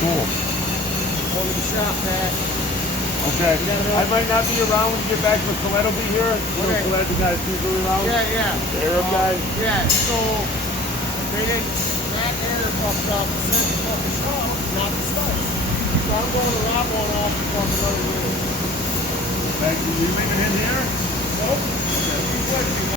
Cool. Go to the shop, Pat. Okay. I might not be around when you get back, but Colette will be here. You know, Okay. Colette, the guy who's usually around. Yeah. The Arab guy. Yeah, so they didn't, that air fucked up, sent the fucking shop, not the studs. So I'm going to rob one off the fucking other room. Thank you. You leaving him here? Nope. He's with me.